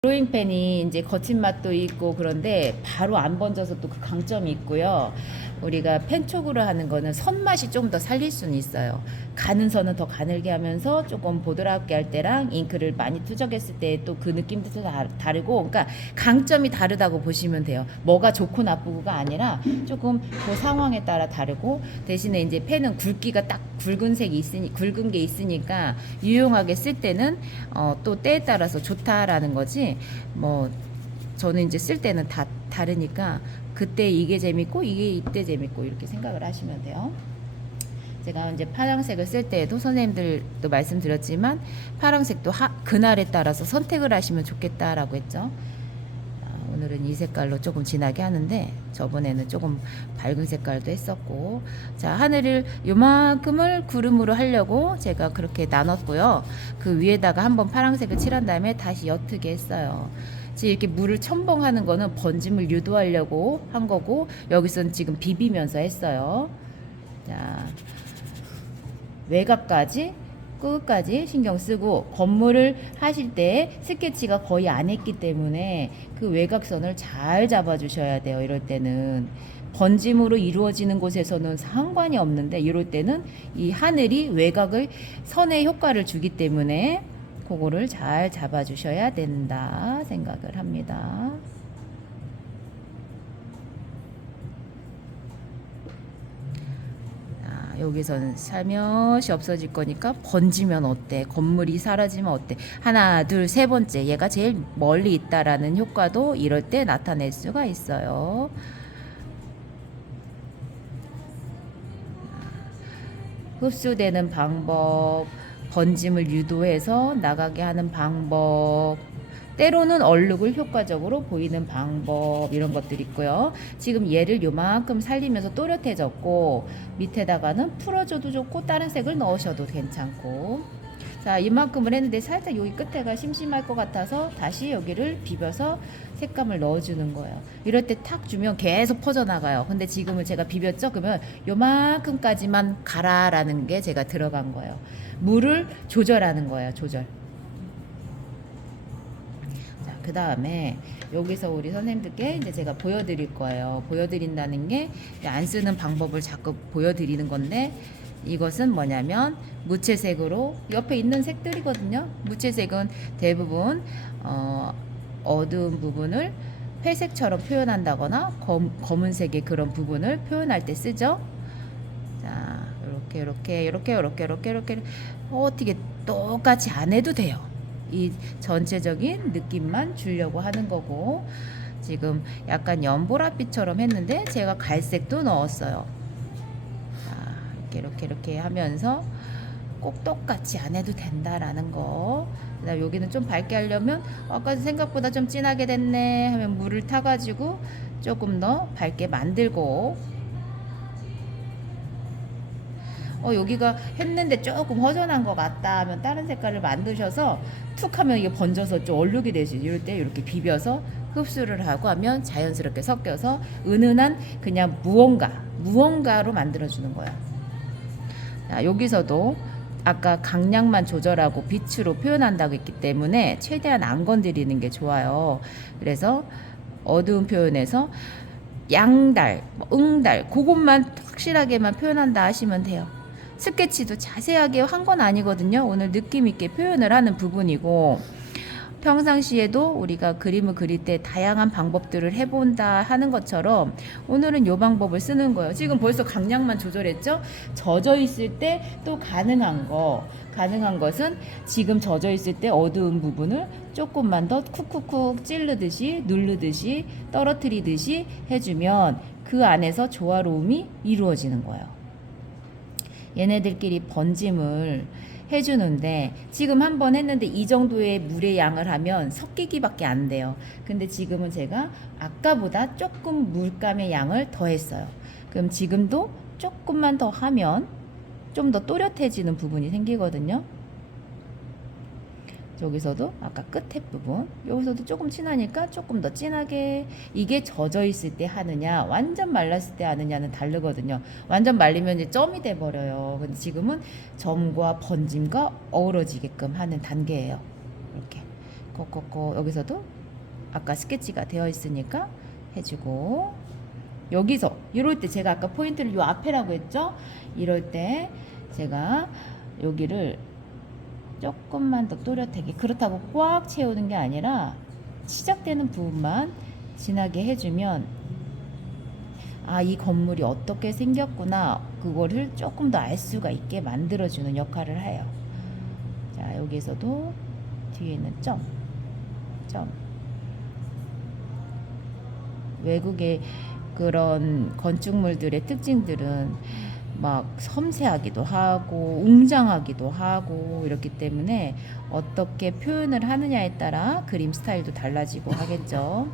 드로잉팬이 이제 거친 맛도 있고 그런데 바로 안 번져서 또 그 강점이 있고요. 우리가 펜촉으로 하는 거는 선맛이 좀 더 살릴 수는 있어요. 가는 선은 더 가늘게 하면서 조금 보드랍게 할 때랑 잉크를 많이 투적했을 때 또 그 느낌도 다르고, 그러니까 강점이 다르다고 보시면 돼요. 뭐가 좋고 나쁘고가 아니라 조금 그 상황에 따라 다르고, 대신에 이제 펜은 굵기가 딱 굵은 게 있으니까 유용하게 쓸 때는 또 때에 따라서 좋다라는 거지. 뭐 저는 이제 쓸 때는 다 다르니까 그때 이게 재밌고 이게 이때 재밌고 이렇게 생각을 하시면 돼요. 제가 이제 파란색을 쓸 때에도 선생님들도 말씀드렸지만 파란색도 그날에 따라서 선택을 하시면 좋겠다라고 했죠. 오늘은 이 색깔로 조금 진하게 하는데 저번에는 조금 밝은 색깔도 했었고, 자, 하늘을 요만큼을 구름으로 하려고 제가 그렇게 나눴고요. 그 위에다가 한번 파란색을 칠한 다음에 다시 옅게 했어요. 지금 이렇게 물을 첨벙하는 거는 번짐을 유도하려고 한 거고, 여기서는 지금 비비면서 했어요. 자, 외곽까지 끝까지 신경 쓰고, 건물을 하실 때 스케치가 거의 안 했기 때문에 그 외곽선을 잘 잡아 주셔야 돼요. 이럴 때는 번짐으로 이루어지는 곳에서는 상관이 없는데, 이럴 때는 이 하늘이 외곽을 선의 효과를 주기 때문에 그거를 잘 잡아 주셔야 된다 생각을 합니다. 여기서는 살며시 없어질 거니까 번지면 어때? 건물이 사라지면 어때? 하나, 둘, 세 번째. 얘가 제일 멀리 있다라는 효과도 이럴 때 나타낼 수가 있어요. 흡수되는 방법, 번짐을 유도해서 나가게 하는 방법, 때로는 얼룩을 효과적으로 보이는 방법, 이런 것들이 있고요. 지금 얘를 요만큼 살리면서 또렷해졌고, 밑에다가는 풀어줘도 좋고 다른 색을 넣으셔도 괜찮고. 자, 이만큼을 했는데 살짝 여기 끝에가 심심할 것 같아서 다시 여기를 비벼서 색감을 넣어주는 거예요. 이럴 때 탁 주면 계속 퍼져나가요. 근데 지금은 제가 비볐죠? 그러면 요만큼까지만 가라라는 게 제가 들어간 거예요. 물을 조절하는 거예요. 조절. 그 다음에 여기서 우리 선생님들께 이제 제가 보여드릴 거예요. 보여드린다는 게 안 쓰는 방법을 자꾸 보여드리는 건데, 이것은 뭐냐면 무채색으로 옆에 있는 색들이거든요. 무채색은 대부분 어두운 부분을 회색처럼 표현한다거나 검은색의 그런 부분을 표현할 때 쓰죠. 자, 이렇게 어떻게 똑같이 안 해도 돼요. 이 전체적인 느낌만 주려고 하는 거고, 지금 약간 연보라빛처럼 했는데 제가 갈색도 넣었어요. 자, 이렇게 하면서 꼭 똑같이 안 해도 된다라는 거. 그다음 여기는 좀 밝게 하려면 아까 생각보다 좀 진하게 됐네 하면 물을 타가지고 조금 더 밝게 만들고, 여기가 했는데 조금 허전한 것 같다 하면 다른 색깔을 만드셔서 툭 하면 이게 번져서 좀 얼룩이 되지. 이럴 때 이렇게 비벼서 흡수를 하고 하면 자연스럽게 섞여서 은은한 그냥 무언가로 만들어주는 거야. 자, 여기서도 아까 강약만 조절하고 빛으로 표현한다고 했기 때문에 최대한 안 건드리는 게 좋아요. 그래서 어두운 표현에서 양달, 응달, 그것만 확실하게만 표현한다 하시면 돼요. 스케치도 자세하게 한 건 아니거든요. 오늘 느낌 있게 표현을 하는 부분이고, 평상시에도 우리가 그림을 그릴 때 다양한 방법들을 해본다 하는 것처럼 오늘은 이 방법을 쓰는 거예요. 지금 벌써 강약만 조절했죠? 젖어 있을 때 또 가능한 것은 지금 젖어 있을 때 어두운 부분을 조금만 더 쿡쿡쿡 찌르듯이 누르듯이 떨어뜨리듯이 해주면 그 안에서 조화로움이 이루어지는 거예요. 얘네들끼리 번짐을 해주는데, 지금 한번 했는데 이 정도의 물의 양을 하면 섞이기밖에 안 돼요. 근데 지금은 제가 아까보다 조금 물감의 양을 더 했어요. 그럼 지금도 조금만 더 하면 좀 더 또렷해지는 부분이 생기거든요. 여기서도 아까 끝에 부분, 여기서도 조금 진하니까 조금 더 진하게. 이게 젖어 있을 때 하느냐 완전 말랐을 때 하느냐는 다르거든요. 완전 말리면 이제 점이 돼 버려요. 근데 지금은 점과 번짐과 어우러지게끔 하는 단계예요. 이렇게 콕콕콕 여기서도 아까 스케치가 되어 있으니까 해주고, 여기서 이럴 때 제가 아까 포인트를 요 앞에라고 했죠. 이럴 때 제가 여기를 조금만 더 또렷하게, 그렇다고 꽉 채우는 게 아니라 시작되는 부분만 진하게 해주면 이 건물이 어떻게 생겼구나 그거를 조금 더 알 수가 있게 만들어주는 역할을 해요. 자, 여기서도 뒤에 있는 점 외국의 그런 건축물들의 특징들은 막 섬세하기도 하고 웅장하기도 하고 이렇기 때문에 어떻게 표현을 하느냐에 따라 그림 스타일도 달라지고 하겠죠.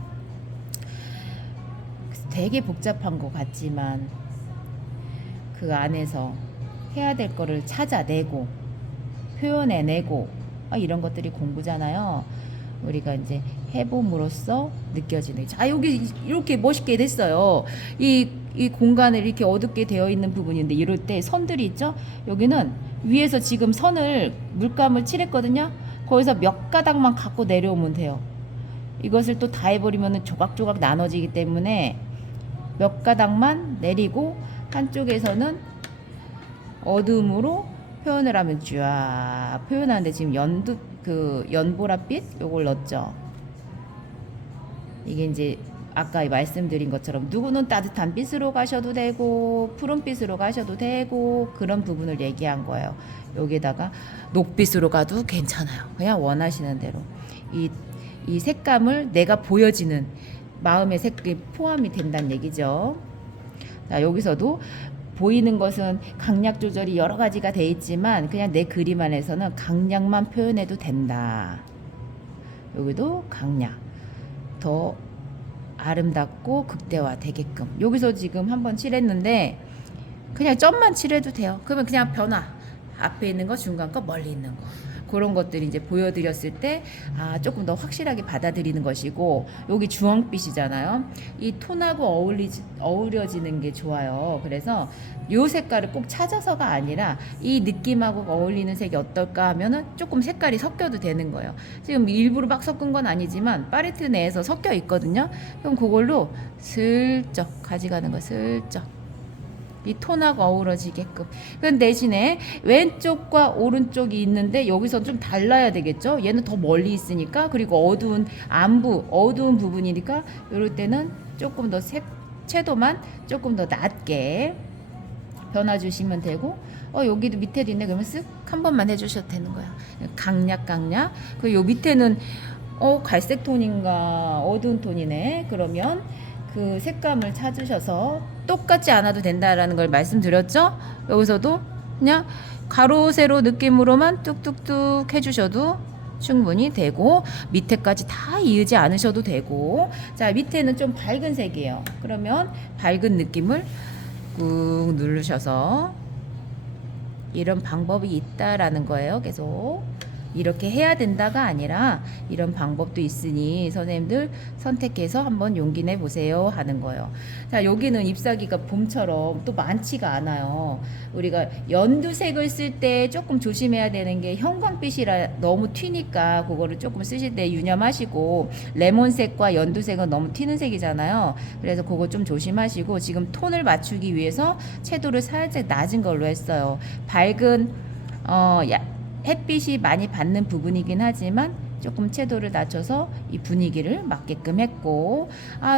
되게 복잡한 것 같지만 그 안에서 해야 될 거를 찾아내고 표현해내고 이런 것들이 공부잖아요. 우리가 이제 해봄으로써 느껴지는. 자, 여기 이렇게 멋있게 됐어요. 이 공간을 이렇게 어둡게 되어 있는 부분인데 이럴 때 선들이 있죠. 여기는 위에서 지금 선을 물감을 칠했거든요. 거기서 몇 가닥만 갖고 내려오면 돼요. 이것을 또 다 해버리면 조각조각 나눠지기 때문에 몇 가닥만 내리고 한쪽에서는 어둠으로 표현을 하면 쫙 표현하는데 지금 연보라빛 요걸 넣었죠. 이게 이제 아까 말씀드린 것처럼 누구는 따뜻한 빛으로 가셔도 되고 푸른빛으로 가셔도 되고 그런 부분을 얘기한 거예요. 여기다가 녹빛으로 가도 괜찮아요. 그냥 원하시는 대로 이 색감을 내가 보여지는 마음의 색이 포함이 된다는 얘기죠. 자, 여기서도 보이는 것은 강약 조절이 여러 가지가 돼 있지만 그냥 내 그림 안에서는 강약만 표현해도 된다. 여기도 강약 더 아름답고 극대화되게끔. 여기서 지금 한번 칠했는데 그냥 점만 칠해도 돼요. 그러면 그냥 변화, 앞에 있는 거, 중간 거, 멀리 있는 거, 그런 것들이 이제 보여드렸을 때 조금 더 확실하게 받아들이는 것이고, 여기 주황빛이잖아요. 이 톤하고 어우러지는 게 좋아요. 그래서 요 색깔을 꼭 찾아서가 아니라 이 느낌하고 어울리는 색이 어떨까 하면은 조금 색깔이 섞여도 되는 거예요. 지금 일부러 막 섞은 건 아니지만 팔레트 내에서 섞여 있거든요. 그럼 그걸로 슬쩍 가져가는 거, 슬쩍. 이 톤하고 어우러지게끔. 그 대신에 왼쪽과 오른쪽이 있는데 여기서 좀 달라야 되겠죠. 얘는 더 멀리 있으니까. 그리고 어두운 부분이니까 이럴 때는 조금 더 채도만 조금 더 낮게 변화 주시면 되고, 여기도 밑에도 있네. 그러면 쓱 한 번만 해주셔도 되는 거야. 강약. 그리고 요 밑에는 갈색 톤인가 어두운 톤이네. 그러면 그 색감을 찾으셔서 똑같지 않아도 된다라는 걸 말씀드렸죠. 여기서도 그냥 가로 세로 느낌으로만 뚝뚝뚝 해주셔도 충분히 되고, 밑에까지 다 이으지 않으셔도 되고. 자, 밑에는 좀 밝은 색이에요. 그러면 밝은 느낌을 꾹 누르셔서 이런 방법이 있다라는 거예요. 계속 이렇게 해야 된다가 아니라 이런 방법도 있으니 선생님들 선택해서 한번 용기 내 보세요 하는 거예요. 자, 여기는 잎사귀가 봄처럼 또 많지가 않아요. 우리가 연두색을 쓸 때 조금 조심해야 되는 게 형광빛이라 너무 튀니까 그거를 조금 쓰실 때 유념하시고, 레몬색과 연두색은 너무 튀는 색이잖아요. 그래서 그거 좀 조심하시고, 지금 톤을 맞추기 위해서 채도를 살짝 낮은 걸로 했어요. 밝은 햇빛이 많이 받는 부분이긴 하지만 조금 채도를 낮춰서 이 분위기를 맞게끔 했고,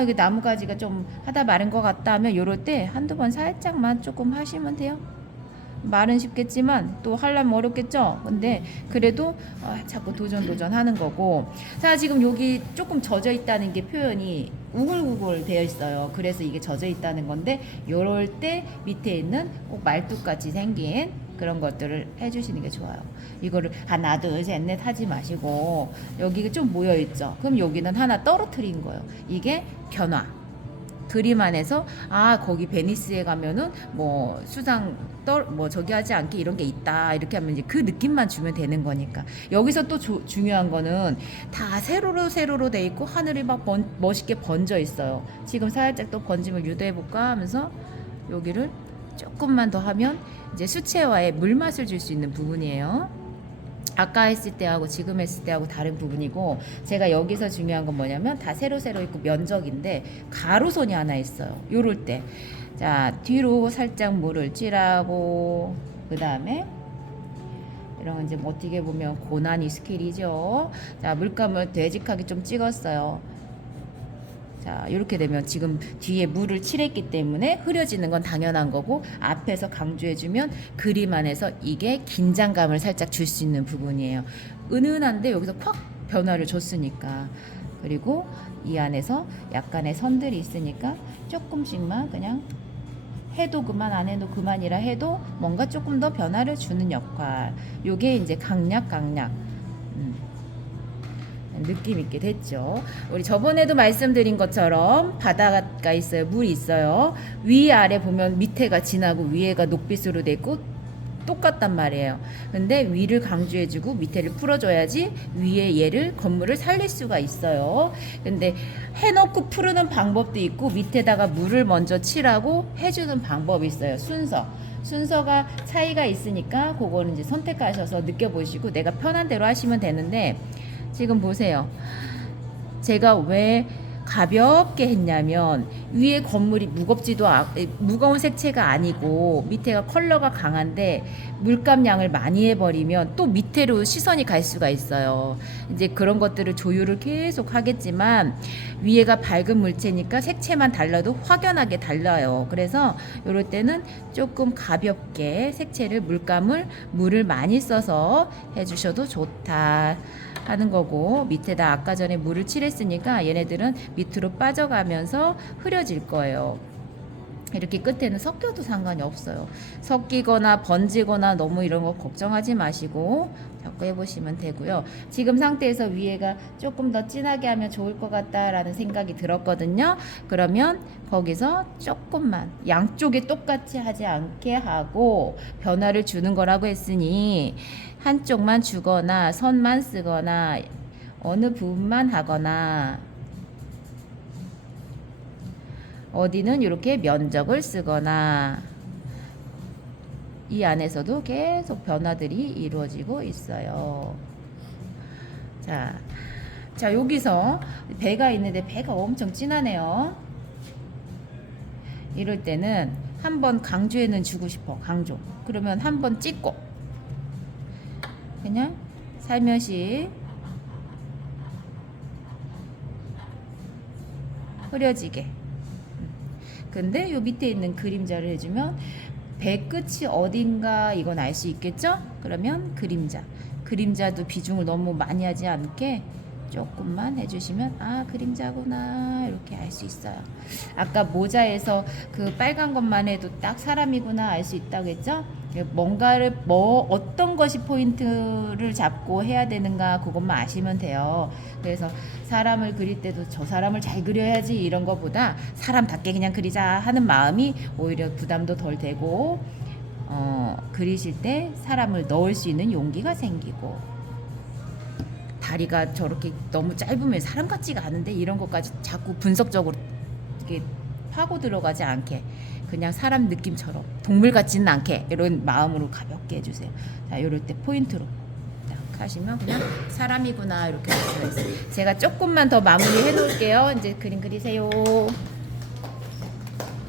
이게 나무가지가 좀 하다 마른 것 같다 하면 요럴 때 한두 번 살짝만 조금 하시면 돼요. 말은 쉽겠지만 또 하려면 어렵겠죠. 근데 그래도 자꾸 도전 하는 거고. 자, 지금 여기 조금 젖어 있다는 게 표현이 우글우글 되어 있어요. 그래서 이게 젖어 있다는 건데, 요럴 때 밑에 있는 꼭 말뚝같이 생긴 그런 것들을 해주시는 게 좋아요. 이거를 하나 둘 셋 넷 하지 마시고 여기가 좀 모여 있죠. 그럼 여기는 하나 떨어뜨린 거예요. 이게 변화. 그림 안에서 거기 베니스에 가면은 뭐 수상 저기 하지 않게 이런 게 있다 이렇게 하면 이제 그 느낌만 주면 되는 거니까. 여기서 또 중요한 거는 다 세로로 돼 있고 하늘이 막 멋있게 번져 있어요. 지금 살짝 또 번짐을 유도해 볼까 하면서 여기를 조금만 더 하면 이제 수채화에 물맛을 줄 수 있는 부분이에요. 아까 했을 때하고 지금 했을 때하고 다른 부분이고, 제가 여기서 중요한 건 뭐냐면 다 세로 있고 면적인데 가로선이 하나 있어요. 요럴 때 자 뒤로 살짝 물을 찌라고, 그 다음에 이런 이제 뭐 어떻게 보면 고난이 스킬이죠. 자 물감을 되직하게 좀 찍었어요. 자 이렇게 되면 지금 뒤에 물을 칠했기 때문에 흐려지는 건 당연한 거고, 앞에서 강조해주면 그림 안에서 이게 긴장감을 살짝 줄 수 있는 부분이에요. 은은한데 여기서 콱 변화를 줬으니까. 그리고 이 안에서 약간의 선들이 있으니까 조금씩만 그냥 해도 그만 안 해도 그만이라 해도 뭔가 조금 더 변화를 주는 역할. 요게 이제 강약 느낌 있게 됐죠. 우리 저번에도 말씀드린 것처럼 바다가 있어요. 물이 있어요. 위아래 보면 밑에가 진하고 위에가 녹빛으로 되고 똑같단 말이에요. 근데 위를 강조해주고 밑에를 풀어줘야지 위에 얘를 건물을 살릴 수가 있어요. 근데 해놓고 푸르는 방법도 있고 밑에다가 물을 먼저 칠하고 해주는 방법이 있어요. 순서가 차이가 있으니까 그거는 이제 선택하셔서 느껴보시고 내가 편한 대로 하시면 되는데, 지금 보세요. 제가 왜 가볍게 했냐면 위에 건물이 무거운 색채가 아니고 밑에가 컬러가 강한데 물감량을 많이 해버리면 또 밑으로 시선이 갈 수가 있어요. 이제 그런 것들을 조율을 계속 하겠지만 위에가 밝은 물체니까 색채만 달라도 확연하게 달라요. 그래서 이럴 때는 조금 가볍게 색채를 물을 많이 써서 해주셔도 좋다 하는 거고, 밑에다 아까 전에 물을 칠했으니까 얘네들은 밑으로 빠져가면서 흐려질 거예요. 이렇게 끝에는 섞여도 상관이 없어요. 섞이거나 번지거나 너무 이런 거 걱정하지 마시고 자꾸 해보시면 되고요. 지금 상태에서 위에가 조금 더 진하게 하면 좋을 것 같다라는 생각이 들었거든요. 그러면 거기서 조금만 양쪽에 똑같이 하지 않게 하고 변화를 주는 거라고 했으니 한쪽만 주거나 선만 쓰거나 어느 부분만 하거나 어디는 이렇게 면적을 쓰거나 이 안에서도 계속 변화들이 이루어지고 있어요. 자 여기서 배가 있는데 배가 엄청 진하네요. 이럴 때는 한번 강조에는 주고 싶어. 강조. 그러면 한번 찍고 그냥 살며시 흐려지게. 근데 요 밑에 있는 그림자를 해주면 배 끝이 어딘가 이건 알 수 있겠죠? 그러면 그림자도 비중을 너무 많이 하지 않게 조금만 해주시면 아 그림자구나 이렇게 알 수 있어요. 아까 모자에서 그 빨간 것만 해도 딱 사람이구나 알 수 있다고 했죠? 뭔가를 어떤 것이 포인트를 잡고 해야 되는가 그것만 아시면 돼요. 그래서 사람을 그릴 때도 저 사람을 잘 그려야지 이런 거보다 사람답게 그냥 그리자 하는 마음이 오히려 부담도 덜 되고 그리실 때 사람을 넣을 수 있는 용기가 생기고, 다리가 저렇게 너무 짧으면 사람 같지가 않은데 이런 것까지 자꾸 분석적으로 이렇게 파고 들어가지 않게 그냥 사람 느낌처럼 동물 같지는 않게 이런 마음으로 가볍게 해주세요. 자, 이럴 때 포인트로 딱 하시면 그냥 사람이구나 이렇게 할 수가 있어요. 제가 조금만 더 마무리 해놓을게요. 이제 그림 그리세요.